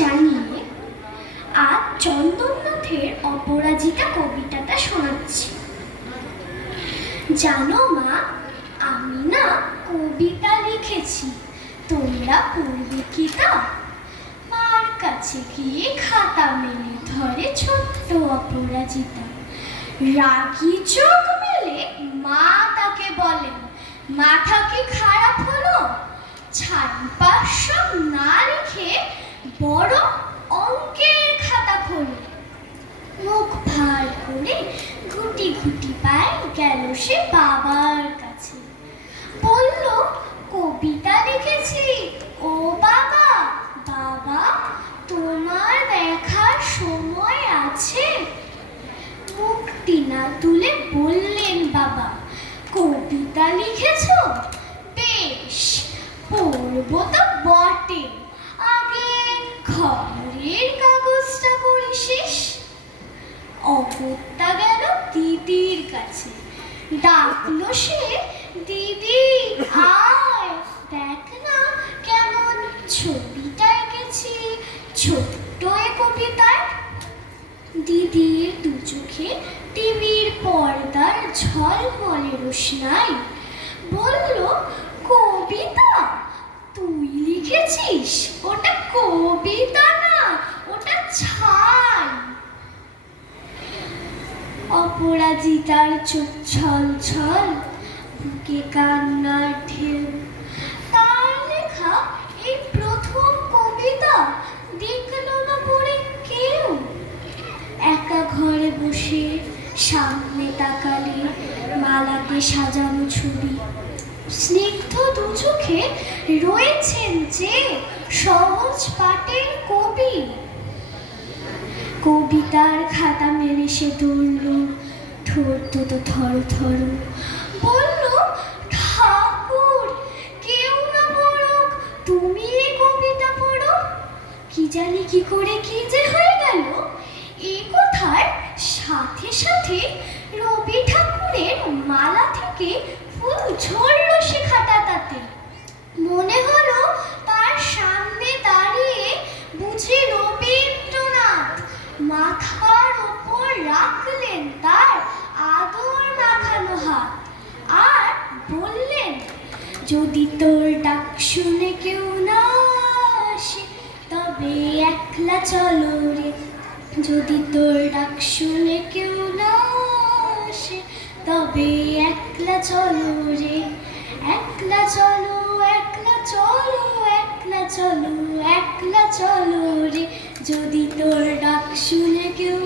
জানিয়ে আজ চন্দননাথের অপরাজিতা কবিতাটা শোনাচ্ছি। জানো মা, আমি না কবিতা লিখেছি, তোমরা পড়বে কি তা? মার কাছে গিয়ে খাতা মেলে ধরে ছোট্ট অপরাজিতা। রাগী চোখ মেলে মা তাকে বলেন, মাথা কি খারাপ হলো? ছাইপাশ সব না লিখে বড় অঙ্কের খাতা খোলো। মুখ ভার করে ঘুটি ঘুটি পায় গেল সে বাবার কাছে। বলল, কবিতা লিখেছি ও বাবা। বাবা, তোমার দেখার সময় আছে? মুখটি না তুলে বললেন বাবা, কবিতা লিখেছ? বেশ, পড়বো তো বটে, আগে খবরের কাগজটা পড়ে শেষ। অগত্যা গেল দিদির কাছে, ডাকলো সে, দিদি আয়, দেখ না কেমন ছবিটা এঁকেছি ছোট্ট এ কবিতায়। দিদির দু চোখে টিভির পর্দার ঝলমলে রোশনাই। বলল, কবিতা তুই লিখেছিস? ওটা কবিতা না, ওটা ছাই। অপরাজিতার চোখ ছল ছল, বুকে কান্নার ঢেউ। তার লেখা এই প্রথম কবিতা দেখল না পড়ে কেউ। একা ঘরে বসে সামনে তাকালে মালাতে সাজানো ছবি। স্নিগ্ধ দু চোখে রয়েছেন যে সহজ পাঠের কবি। কবিতার খাতা মেলে সে ধরল, ঠোঁট দুটো থর থর। বলল, ঠাকুর কেউ না পড়ুক, তুমি এই কবিতা পড়ো। কি জানি কি করে কি যে হয়ে গেল, এই কথার সাথে সাথে রবি ঠাকুরের মালা থেকে ফুল ঝরল সে খাতাটাতে। মনে হলো তার সামনে দাঁড়িয়ে বুঝি রবীন্দ্রনাথ। মাথার ওপর রাখলেন তার আদর মাখানো হাত, আর বললেন, যদি তোর ডাক শুনে কেউ না আসে তবে একলা চলো রে। যদি তোর ডাক শুনে কেউ না আসে তবে একলা চলো রে। একলা চলো, একলা চলো, একলা চলো, একলা চলো রে। যদি তোর ডাক শুনে কেউ